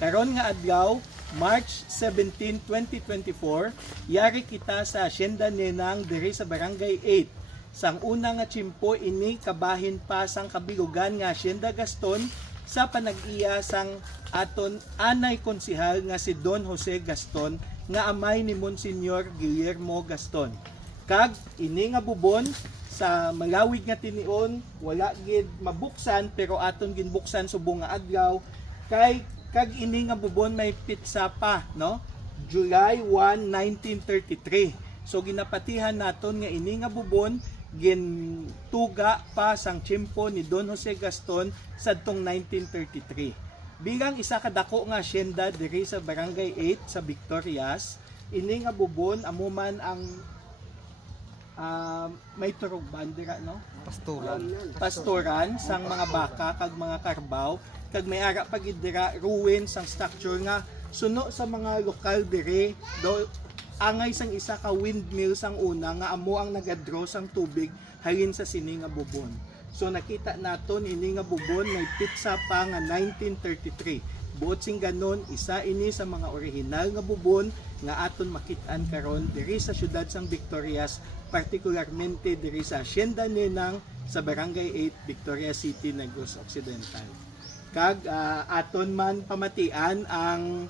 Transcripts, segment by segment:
Karon nga adlaw, March 17, 2024, yari kita sa Hacienda Nenang diri sa Barangay 8. Sang una nga tiyempo ini kabahin pa sang kabilugan nga Hacienda Gaston sa panag-iya sang aton anay konsehal nga si Don Jose Gaston nga amay ni Monsignor Guillermo Gaston. Kag ini nga bubon sa malawig nga tinion wala gid mabuksan pero aton ginbuksan subong nga adlaw kay kag ini nga bubon may pitsa pa, no? July 1, 1933. So ginapatihan naton nga ini nga bubon gintuga pa sang tiyempo ni Don Jose Gaston sadtong 1933. Bilang isa ka dako nga hacienda diri sa Barangay 8 sa Victorias, ini nga bubon amo man ang may turog bandera, no? Pastoran sang mga baka kag mga karbaw kag may ara pagidira ruin sang structure nga suno sa mga lokal diri do angay sang isa ka windmill sang una nga amo ang nagadraw sang tubig halin sa sini nga bubon. So nakita naton ini nga bubon may pitsa pa nga 1933. Buot sing ganon, isa ini sa mga orihinal nga bubon nga aton makit-an karon diri sa syudad sang Victorias, partikularmente diri sa Hacienda Nenang sa Barangay 8, Victoria City, Negros Occidental. Kag aton man pamatian ang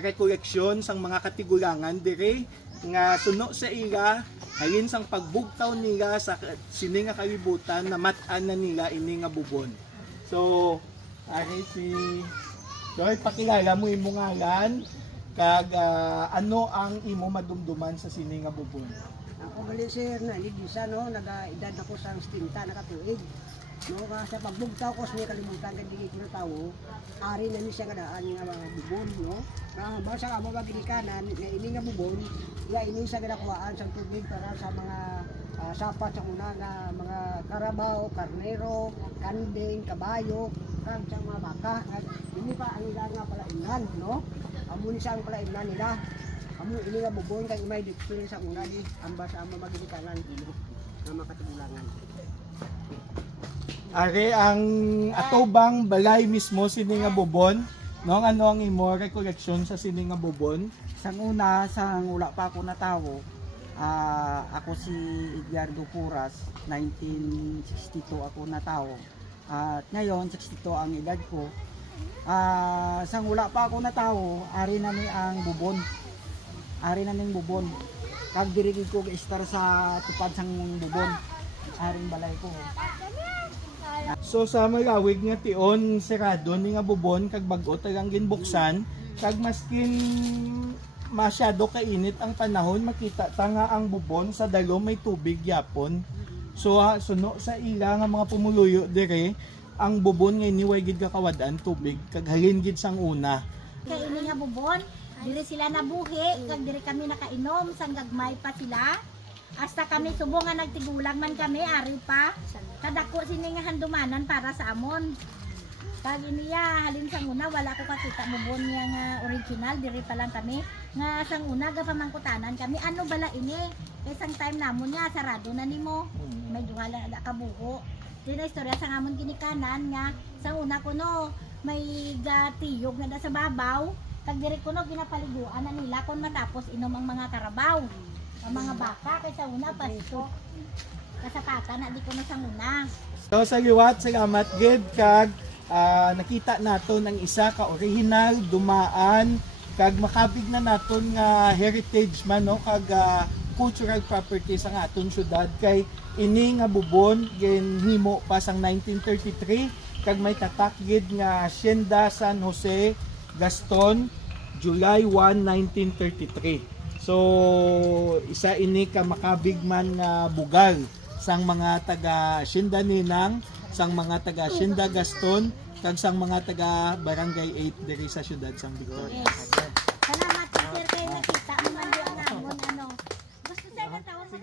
rekoleksyon sang mga katigulangan diri nga suno sa ila halin sang pagbugtaw nila sa sini nga kalibutan na mat-an na nila ini nga bubon. So ari si Joy, pakilala mo imong ngalan kag ano ang imo madumduman sa sini nga bubon. Ako gali sir na ligisa no nagaedad ako sa 70 nakatuig. No sa pagbugtaw ko sa kalimutan kay dili ko tawo ari na ni siya kadaan nga bubon no. Basta amo magilikanan na ini nga bubon ya ini sa ginakuhaan sa tubig para sa mga sapat sa una nga mga karabaw, karnero, kanding, kabayo, kag sa mga baka. Ini pa ang ila nga palainan no. Amo ni sa ang palainan nila. Amo ini nga bubon kay may display sa una di ambas amo magilikanan dilo nga makatigulangan. Are ang atubang balay mismo sini nga bubon, no? Ano ang imo recollection sa sini nga bubon? Sang una, sang wala pa ako natawo, ako si Edgardo Puras, 1962 ako natawo. At ngayon, 62 ang edad ko. Sang wala pa ako natawo, ari na ni ang bubon. Ari na ning bubon. Kag dirigid ko istar sa tupad sang bubon. Aring balay ko. So sa malawig nga tion sirado ni nga bubon kag bag-o tagang ginbuksan kag maskin masyado kainit ang panahon makita ta nga ang bubon sa dalo may tubig yapon. So suno sa ila nga mga pumuluyo dire ang bubon nga ni way gid kakawad-an tubig kag halin gid sang una. Kay ini nga bubon dire sila nabuhi kag dire kami nakainom sang gagmay pa sila. Hasta kami subong nga nagtigulang man kami ari pa kadako sini nga handumanan para sa amon. Kag iniya halin sang una wala ko kakita bubon niya nga original diri pa lang kami nga sang una ga pamangkutanan kami ano bala ini kay sang time namon nga sarado na nimo may duhala da ka buho. Dili istorya sang amon ginikanan nga sang una kuno may gatiyog na da sa babaw kag diri kuno ginapaliguan na nila kon matapos inom ang mga karabaw. Ang mga baka kay sa una pasto. Kasapata na di ko na sang una. So sa liwat salamat gid kag nakita naton ang isa ka original dumaan kag makabig na naton nga heritage man no kag cultural properties ang aton syudad kay ini nga bubon ginhimo pa sang 1933 kag may tatak gid nga Hacienda San Jose Gaston July 1, 1933. So isa ini ka makabig man nga bugal sang mga taga Hacienda Nenang, sang mga taga Hacienda Gaston, kag sang mga taga Barangay 8 diri sa syudad sang Victoria. Salamat sir kay nakita mo man ang amon ano. Gusto sa tawon mo